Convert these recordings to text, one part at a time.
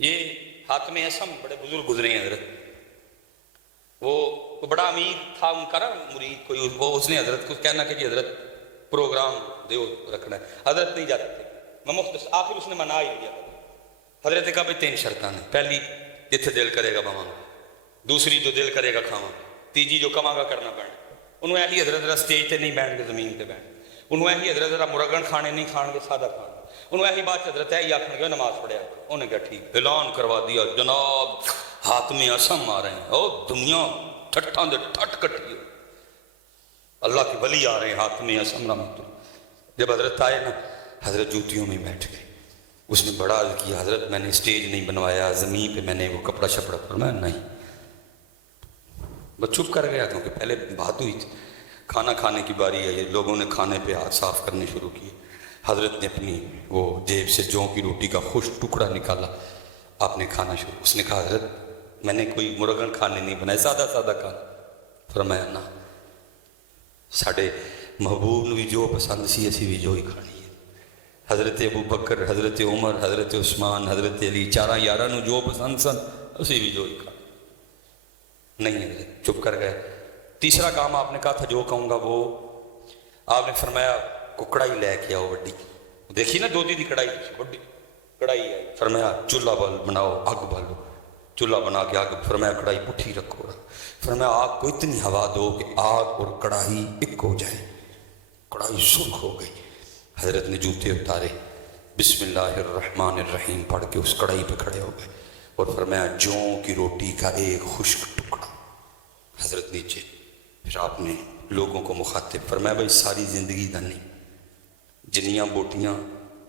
یہ حاتم اسم بڑے بزرگ گزرے ہیں حضرت، وہ بڑا امیر تھا ان کا نا مرید کوئی، وہ اس نے حضرت کو کہنا کہ جی حضرت پروگرام دیو رکھنا ہے، حضرت نہیں جاتے تھے، میں مختصر آخر اس نے منا ہی دیا، حضرت نے کہا بھائی 3 شرطاں ہیں، پہلی جتھے دل کرے گا بواں، دوسری جو دل کرے گا کھاواں، تیجی جو کماں گا کرنا پینا۔ انہوں نے ایسی حضرت ذرا سٹیج تے نہیں بیٹھ کے زمین تے بیٹھ، انہوں نے ایسی حضرت ذرا مرغن کھانے نہیں کھان گے، سادہ کھانے، انہوں نے ایسی بات حضرت ہے یہ آخر گے نماز پڑھیا، انہوں نے کہا ٹھیک، اعلان کروا دیا جناب حاتم اسم آ رہے ہیں، او دنیا ٹھٹاں دے ٹھٹ کٹی ہو، اللہ کے ولی آ رہے ہیں حاتم اسم رحمۃ اللہ۔ جب حضرت آئے نا حضرت جوتیوں میں بیٹھ گئے، اس نے بڑا عرض کیا حضرت میں نے اسٹیج نہیں بنوایا، زمین پہ میں نے وہ کپڑا شپڑا فرمایا نہیں، بس چپ کر گیا کیونکہ پہلے بات ہوئی تھی، کھانا کھانے کی باری ہے، لوگوں نے کھانے پہ ہاتھ صاف کرنے شروع کیے، حضرت نے اپنی وہ جیب سے جوں کی روٹی کا خوش ٹکڑا نکالا، آپ نے کھانا شروع، اس نے کہا حضرت میں نے کوئی مرغن کھانے نہیں بنائے، سادہ سادہ کھانا، فرمایا نا ساڑھے محبوب نے بھی جو پسند سی اسی بھی جو ہی کھانی ہے، حضرت ابو بکر، حضرت عمر، حضرت عثمان، حضرت علی، 4 یاراں نو جو پسند سن اسی بھی جو ہی کھانی، نہیں حضرت چپ کر گئے۔ تیسرا کام آپ نے کہا تھا جو کہوں گا وہ، آپ نے فرمایا کڑائی لے کے آؤ وڈی، دیکھی نا دودھی دی کڑائی وڈی کڑائی ہے، فرمایا چولہا بناؤ اگ بالو، چولہا بنا کے آگ، فرمایا کڑائی پٹھی رکھو، فرمایا آگ کو اتنی ہوا دو کہ آگ اور کڑاہی ایک ہو جائے، کڑاہی سرخ ہو گئی، حضرت نے جوتے اتارے، بسم اللہ الرحمن الرحیم پڑھ کے اس کڑائی پہ کھڑے ہو گئے اور فرمایا جوں کی روٹی کا ایک خشک ٹکڑا، حضرت نیچے، پھر آپ نے لوگوں کو مخاطب فرمایا بھائی ساری زندگی دا نہیں، جنیاں بوٹیاں،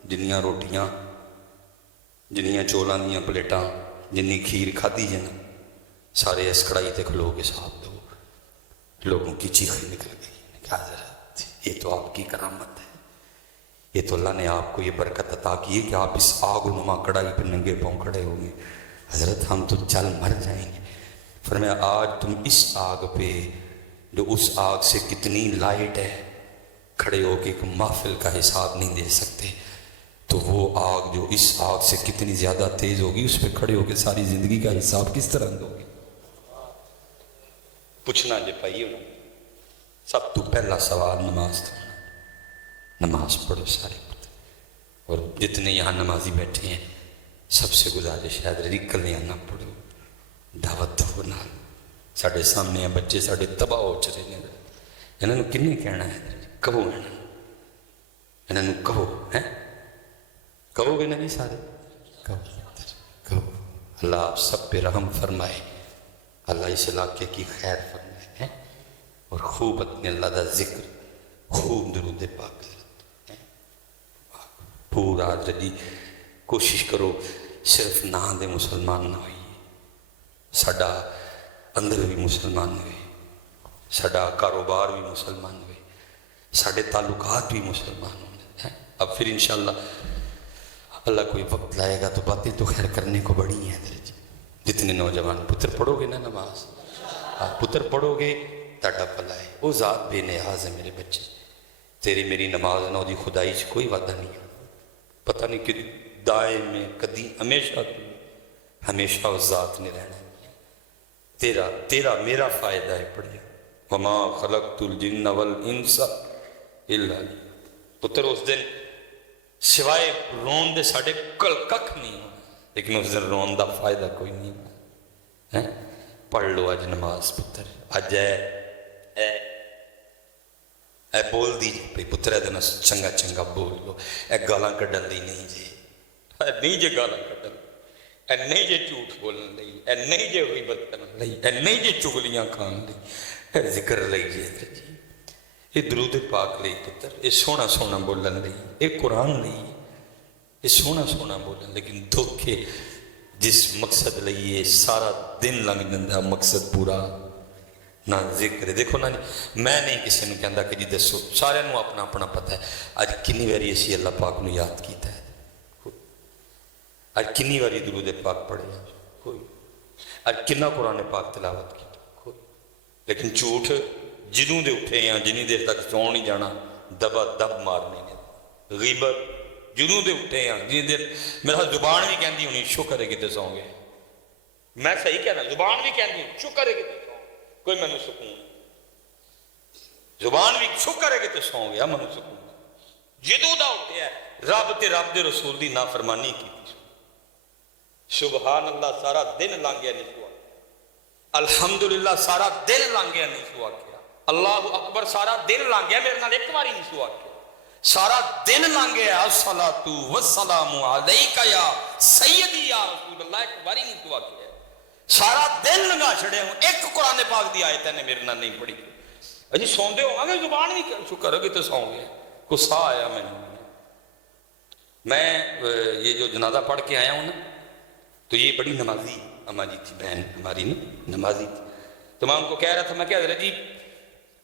جنیاں روٹیاں، جنیاں چولاں دیاں پلیٹاں، جنی کھیر کھادی جنا، سارے اس کڑائی تے کھلو کے صاحب دو، لوگوں کی چیخیں نکل گئی، کہا حضرت یہ تو آپ کی کرامت ہے، یہ تو اللہ نے آپ کو یہ برکت عطا کی ہے کہ آپ اس آگ نما کڑائی پہ ننگے پاؤں کھڑے ہوں گے، حضرت ہم تو چل مر جائیں گے، فرمایا آج تم اس آگ پہ جو اس آگ سے کتنی لائٹ ہے کھڑے ہو کے ایک محفل کا حساب نہیں دے سکتے، تو وہ آگ جو اس آگ سے کتنی زیادہ تیز ہوگی اس پہ کھڑے ہو کے ساری زندگی کا حساب کس طرح دو گے؟ پوچھنا جے پائیے نا، سب تو پہلا سوال نماز تھا، نماز پڑھو سارے، اور جتنے یہاں نمازی بیٹھے ہیں سب سے گزارش ہے حضرت کلیاں نہ پڑھو، دعوت دو نال، ساڑھے سامنے ہیں بچے ساڑھے تباہ ہو چلے ہیں، انہوں نے کنی کہنا ہے کہو، انہوں نے کہو ہیں، کہو گے نہیں سارے، کہو، اللہ آپ سب پہ رحم فرمائے، اللہ اس علاقے کی خیر فرمائے ہیں، اور خوب اپنے اللہ دا ذکر، خوب درود پاک، پورا جدی کوشش کرو صرف نہ دے مسلمان نہ ہوئی، ساڈا اندر بھی مسلمان ہوئے، ساڈا کاروبار بھی مسلمان ہوئے، ساڈے تعلقات بھی مسلمان ہوئے ہیں، اب پھر انشاءاللہ اللہ کوئی وقت لائے گا تو باتیں تو خیر کرنے کو بڑی ہیں، جتنے نوجوان پتر پڑھو گے نا نماز، پتر پڑھو گے تاڑا پلا ہے، وہ ذات بے نیاز ہے میرے بچے، تیری میری نماز نہ دی خدائی سے کوئی وعدہ نہیں ہے، پتہ نہیں کہ دائیں میں کدی ہمیشہ اس ذات نے رہنا ہے، تیرا میرا فائدہ ہے، پڑھیا وما خلقت الجن والانس الا پتر اس دن سوائے رون دے ساڑھے کل ککھ نہیں ہونا، لیکن اس دن رون دا فائدہ کوئی نہیں ہونا، پڑھ لو اج نماز پتر، اج اے بول دی جی پتر ہے چنگا چنگا بول لو، اے گالاں کڈن دی نہیں جی، اے نہیں جے گالاں کڈن، اے نہیں جے جھوٹ بولن لئی، اے نہیں جے غیبت کرن لئی، اے نہیں جے چغلیاں کھان لئی، اے ذکر لئی جی، یہ درود پاک لئی پتر، یہ سونا سونا بولن لئی، یہ قرآن لئی، یہ سونا سونا بولن، لیکن دھوکے جس مقصد لئی یہ سارا دن لنگ جندا مقصد پورا نہ ذکر ہے، دیکھو نا میں نہیں کسی نے کہندا کہ جی دسو، سارے نو اپنا اپنا پتہ ہے، اج کنی واری اسی اللہ پاک نو یاد کیتا ہے، اج کنی واری درود پاک پڑھے کوئی، اج کنا قرآن پاک تلاوت کی کوئی، لیکن جھوٹ جدوں دے اٹھے ہیں جنی دیر تک سو نہیں جانا دبا دب مارنے نے، غیبت جنوں دے اٹھے ہیں جن دیر میرا زبان بھی کہندی ہونی شکر ہے کہ سو گئے. میں صحیح کہنا زبان بھی کہندی ہوں شکر ہے کہ سو کوئی میں نے سکون زبان بھی شکر ہے کہ سو گیا میں نے سکون جدوں دا اٹھیا ہے رب تے رب دے رسول دی نافرمانی کی سبحان اللہ سارا دن لانگیا نہیں سوا الحمدللہ سارا دن لانگیا نہیں سوا کیا اللہ اکبر سارا دن لانگیا میرے نال ایک باری نہیں سوا کیا سارا دن لانگیا الصلاۃ والسلام علیک یا سیدی یا رسول اللہ ایک باری نہیں سوا کیا سارا دن لنگا چھڑے ہوں ایک قرآن پاک دی آیت نے میرے نال نہیں پڑھی اجی سوندے ہوں گے زبان بھی شکر ہے کہ تو سو گیا غصہ آیا میں یہ جو جنازہ پڑھ کے آیا ہوں نا تو یہ بڑی نمازی اما جی تھی بہن ہماری نا نمازی تھی تو میں ان کو کہہ رہا تھا میں کہہ حضرت جی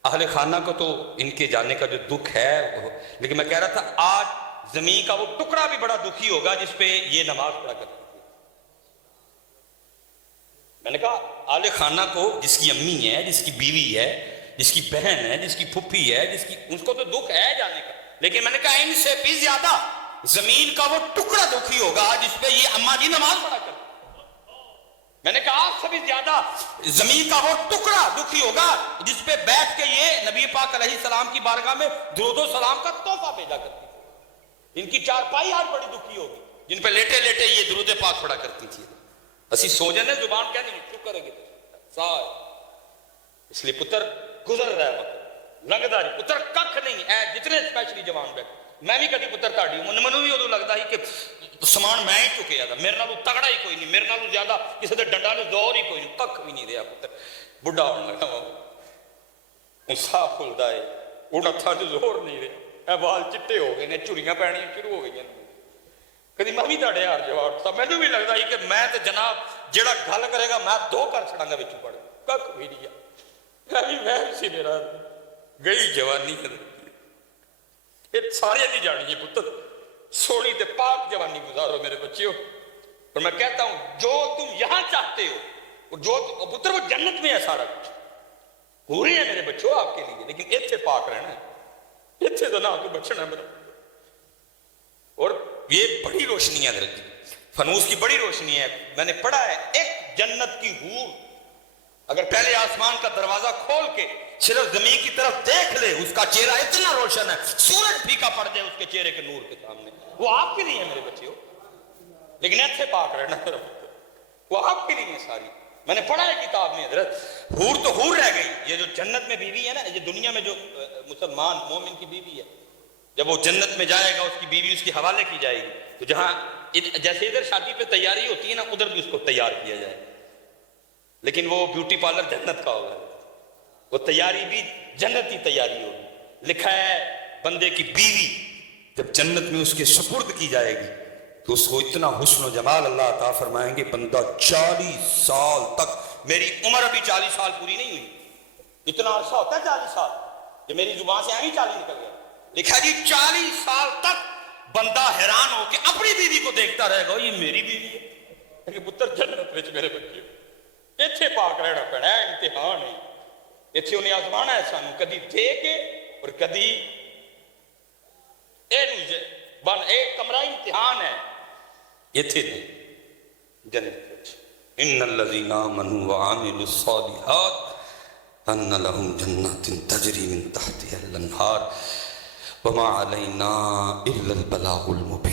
اہل خانہ کو تو ان کے جانے کا جو دکھ ہے لیکن میں کہہ رہا تھا آج زمین کا وہ ٹکڑا بھی بڑا دکھی ہوگا جس پہ یہ نماز پڑھا کرتی تھی میں نے کہا اہل خانہ کو جس کی امی ہے جس کی بیوی ہے جس کی بہن ہے جس کی پھپھی ہے اس کو تو دکھ ہے جانے کا لیکن میں نے کہا ان سے بھی زیادہ زمین کا وہ ٹکڑا دکھی ہوگا جس پہ یہ اماں جی نماز پڑھا کرتی میں نے کہا آپ سے بھی زیادہ زمین کا وہ ٹکڑا دکھی ہوگا جس پہ بیٹھ کے یہ نبی پاک علیہ السلام کی بارگاہ میں درود و سلام کا تحفہ بھیجا کرتی تھی ان کی چارپائی آج بڑی دکھی ہوگی جن پہ لیٹے لیٹے یہ درود پاک پڑھا کرتی تھی اسی سو جانے زبان کہہ نہیں شکر ہے کہ اس لیے پتر گزر رہا ہے وقت لگتا نہیں پتر ککھ نہیں ہے جتنے اسپیشلی جوان بیٹھے میں بھی کدی پتر تاڑی ہوں منو بھی ادو لگتا ہی کہ سامان میں ہی چکیا تھا میرے نالوں تگڑا ہی کوئی نہیں میرے نالوں زیادہ کسی دے ڈنڈا نے زور ہی کوئی نہیں ککھ بھی نہیں رہا پتر بڑھا ہونے لگا ساہ پھلتا ہے وہ ہتھاں چ زور نہیں رہا اے بال چٹے ہو گئے نے چوریاں پینیاں شروع ہو گئی کدی میں بھی تاڑے ہار جواب تھا مینوں بھی لگتا ہی کہ میں تے جناب جیڑا گل کرے گا میں دو کر چھڑاں گا وچوں پڑھ ککھ بھی نہیں میں سی میرا گئی جوانی یہ سارے نہیں جانی یہ پتر سونی تے پاک جوانی گزارو میرے بچیوں اور میں کہتا ہوں جو تم یہاں چاہتے ہو جو پتر وہ جنت میں ہے سارا کچھ ہو رہی ہے میرے بچوں آپ کے لیے لیکن اتنے پاک رہنا ہے اتنے تو نہ کو بچنا ہے میرا اور یہ بڑی روشنی ہے حضرت فنوس کی بڑی روشنی ہے میں نے پڑھا ہے ایک جنت کی حور اگر پہلے آسمان کا دروازہ کھول کے صرف زمین کی طرف دیکھ لے اس کا چہرہ اتنا روشن ہے سورج پھیکا پڑ جائے اس کے چہرے کے نور کے سامنے وہ آپ کے لیے ہے میرے بچے ہو لیکن ایسے پاک رہنا وہ آپ کے لیے ہے ساری میں نے پڑھا ہے کتاب میں حضرت حور تو حور رہ گئی یہ جو جنت میں بیوی ہے نا یہ دنیا میں جو مسلمان مومن کی بیوی ہے جب وہ جنت میں جائے گا اس کی بیوی اس کے حوالے کی جائے گی تو جہاں جیسے ادھر شادی پہ تیاری ہوتی ہے نا ادھر بھی اس کو تیار کیا جائے لیکن وہ بیوٹی پارلر جنت کا ہوگا وہ تیاری بھی جنتی تیاری ہوگی لکھا ہے بندے کی بیوی جب جنت میں اس کے سپرد کی جائے گی تو اس کو اتنا حسن و جمال اللہ عطا فرمائیں گے بندہ 40 سال تک میری عمر ابھی 40 سال پوری نہیں ہوئی اتنا عرصہ ہوتا ہے 40 سال کہ میری زبان سے آئی 40 نکل گیا لکھا جی 40 سال تک بندہ حیران ہو کہ اپنی بیوی کو دیکھتا رہے گا یہ میری بیوی ہے کہ پتر جنت میں میرے بچے اتنے پاک رہنا پڑنا ہے امتحان ہے اتنے انہیں آزمانا ہے سانو کدی دے کے اور کدی بن ایک کمرہ امتحان ہے اتنے نہیں جنت ان الذین آمنوا وعملوا الصالحات ان لهم جنات تجری من تحتها الانہار وما علینا الا البلاغ المبین